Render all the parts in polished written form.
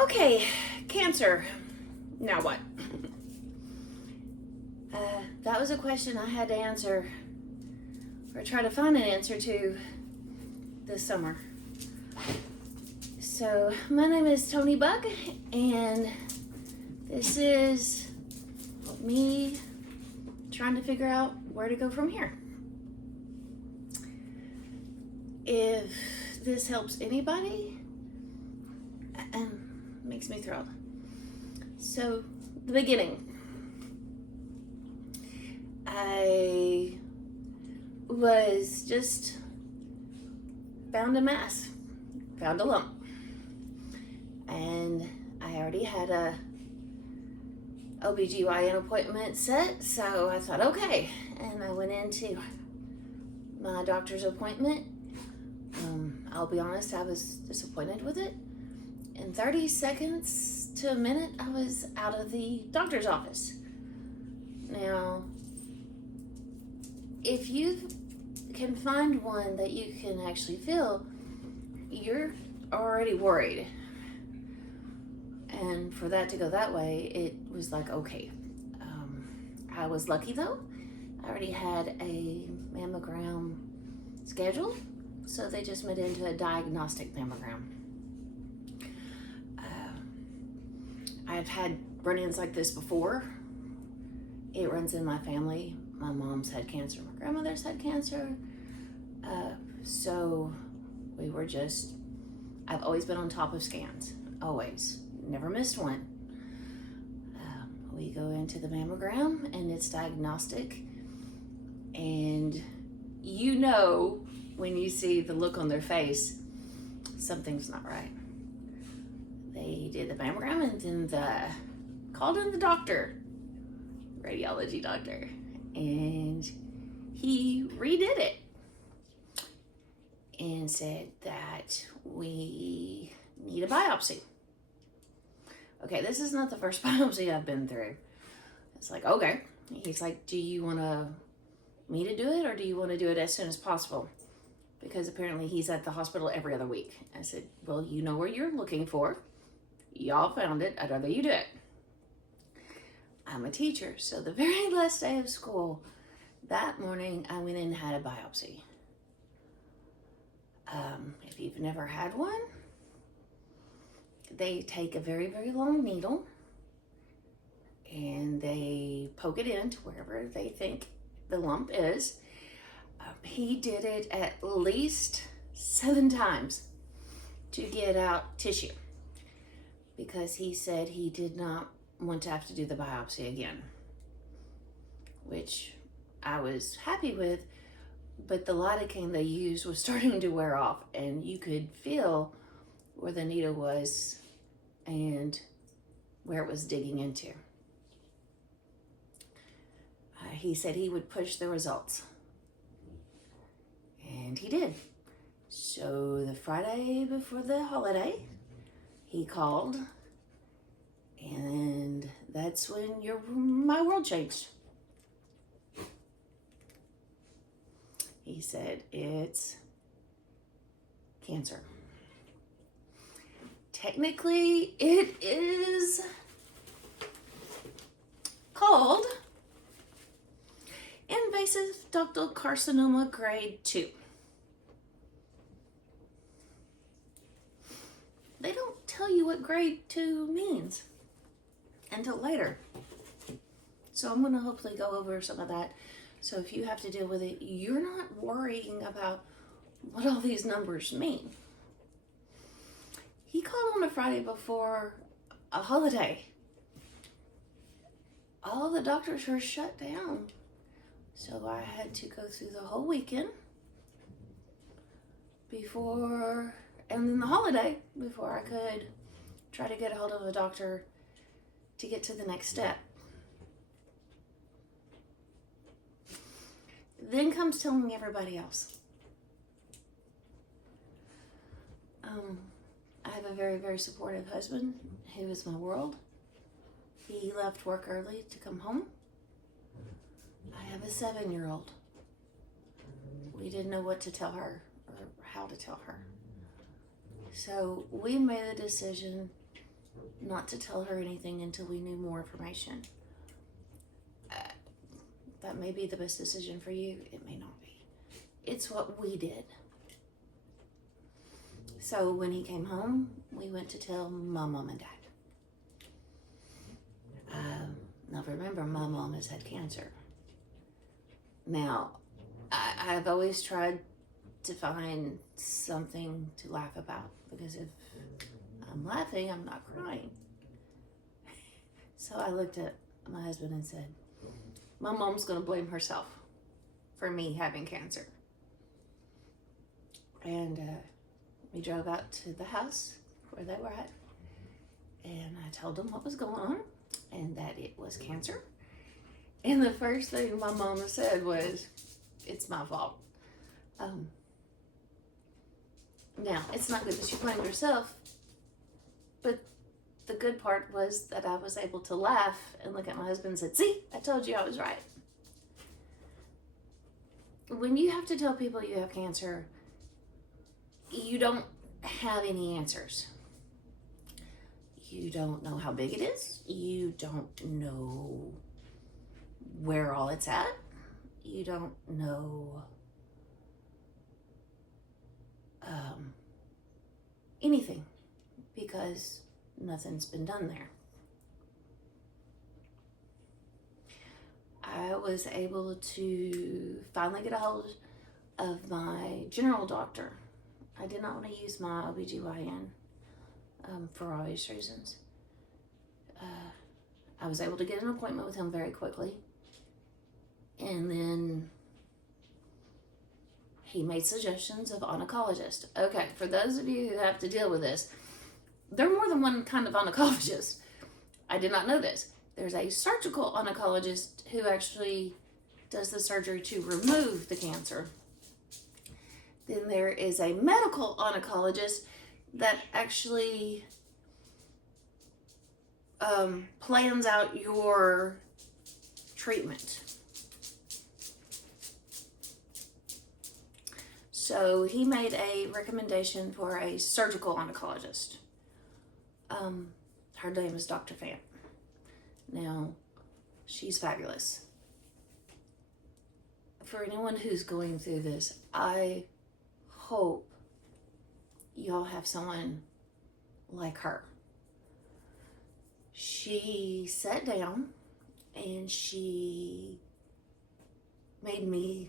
Okay, cancer. Now what? That was a question I had to answer, or try to find an answer to, this summer. So, my name is Tony Buck, and this is me trying to figure out where to go from here. If this helps anybody, makes me thrilled. So, the beginning. I was just found a mass, found a lump. And I already had a OBGYN appointment set, so I thought, okay. And I went into my doctor's appointment. I'll be honest, I was disappointed with it. In 30 seconds to a minute, I was out of the doctor's office. Now, if you can find one that you can actually fill, you're already worried. And for that to go that way, it was like, okay. I was lucky though. I already had a mammogram scheduled, so they just went into a diagnostic mammogram. I've had run-ins like this before. It runs in my family. My mom's had cancer, my grandmother's had cancer. So we were just, I've always been on top of scans, always, never missed one. We go into the mammogram and it's diagnostic, and you know when you see the look on their face, something's not right. They did the mammogram and then called in the doctor, radiology doctor, and he redid it and said that we need a biopsy. Okay, this is not the first biopsy I've been through. It's like, okay. He's like, do you want me to do it, or do you want to do it as soon as possible? Because apparently he's at the hospital every other week. I said, well, you know where you're looking for. Y'all found it. I'd rather you do it. I'm a teacher, so the very last day of school, that morning, I went in and had a biopsy. If you've never had one, they take a very, very long needle and they poke it into wherever they think the lump is. He did it at least 7 times to get out tissue, because he said he did not want to have to do the biopsy again, which I was happy with, but the lidocaine they used was starting to wear off, and you could feel where the needle was and where it was digging into. He said he would push the results, and he did. So the Friday before the holiday, he called, and that's when my world changed. He said, it's cancer. Technically, it is called invasive ductal carcinoma grade 2. They don't tell you what grade 2 means until later. So I'm going to hopefully go over some of that. So if you have to deal with it, you're not worrying about what all these numbers mean. He called on a Friday before a holiday. All the doctors were shut down. So I had to go through the whole weekend and then the holiday, before I could try to get a hold of a doctor to get to the next step. Then comes telling everybody else. I have a very, very supportive husband who is my world. He left work early to come home. I have a 7-year-old. We didn't know what to tell her or how to tell her. So we made the decision not to tell her anything until we knew more information. That may be the best decision for you. It may not be. It's what we did. So when he came home, we went to tell my mom and dad. Now remember, my mom has had cancer. Now, I've always tried to find something to laugh about, because if I'm laughing, I'm not crying. So I looked at my husband and said, my mom's going to blame herself for me having cancer. And we drove out to the house where they were at, and I told them what was going on and that it was cancer. And the first thing my mama said was, it's my fault. Now, it's not good that she blamed herself, but the good part was that I was able to laugh and look at my husband and said, see, I told you I was right. When you have to tell people you have cancer, you don't have any answers. You don't know how big it is. You don't know where all it's at. You don't know anything, because nothing's been done there. I was able to finally get a hold of my general doctor. I did not want to use my OBGYN for obvious reasons. I was able to get an appointment with him very quickly. And then he made suggestions of oncologist. Okay, for those of you who have to deal with this, there are more than one kind of oncologist. I did not know this. There's a surgical oncologist who actually does the surgery to remove the cancer. Then there is a medical oncologist that actually plans out your treatment. So he made a recommendation for a surgical oncologist. Her name is Dr. Fant. Now, she's fabulous. For anyone who's going through this, I hope y'all have someone like her. She sat down and she made me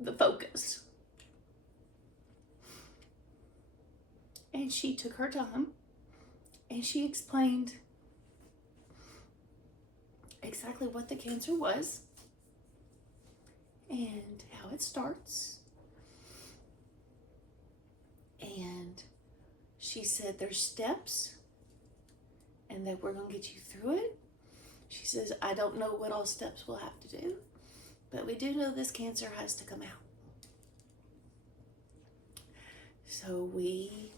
the focus. And she took her time and she explained exactly what the cancer was and how it starts. And she said there's steps and that we're going to get you through it. She says, I don't know what all steps we'll have to do, but we do know this cancer has to come out. So we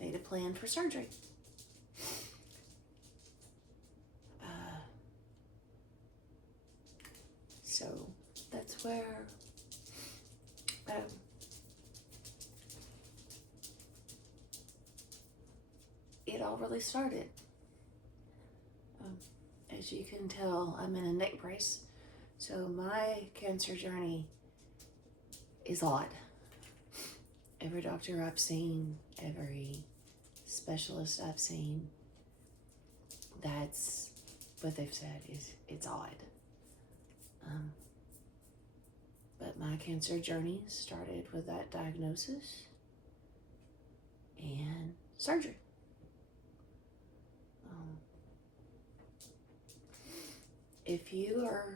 made a plan for surgery. So that's where it all really started. As you can tell, I'm in a neck brace, so my cancer journey is odd. Every doctor I've seen, every specialist I've seen, that's what they've said, is it's odd. But my cancer journey started with that diagnosis and surgery. If you are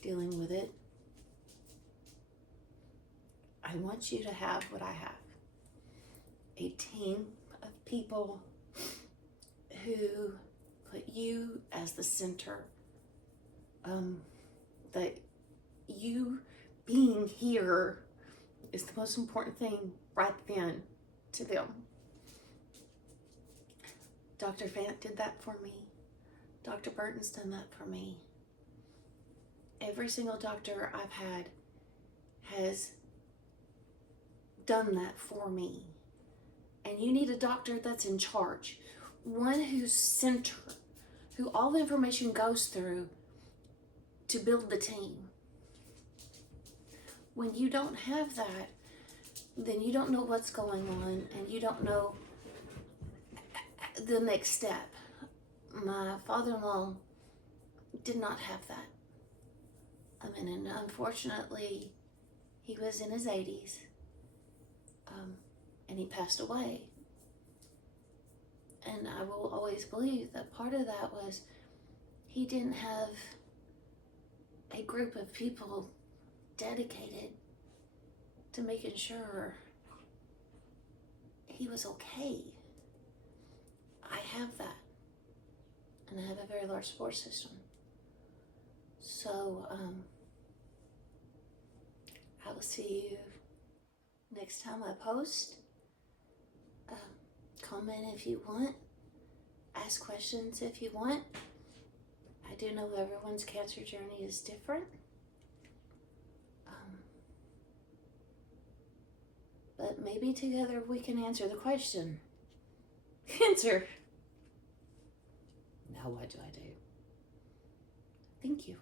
dealing with it, I want you to have what I have. A team of people who put you as the center. That you being here is the most important thing right then to them. Dr. Fant did that for me. Dr. Burton's done that for me. Every single doctor I've had has done that for me. And you need a doctor that's in charge, one who's center, who all the information goes through to build the team. When you don't have that, then you don't know what's going on, and you don't know the next step. My father-in-law did not have that. And unfortunately, he was in his 80s, and he passed away. And I will always believe that part of that was he didn't have a group of people dedicated to making sure he was okay. I have that, and I have a very large support system. So I will see you next time I post. Comment if you want. Ask questions if you want. I do know everyone's cancer journey is different. But maybe together we can answer the question. Answer. Now what do I do? Thank you.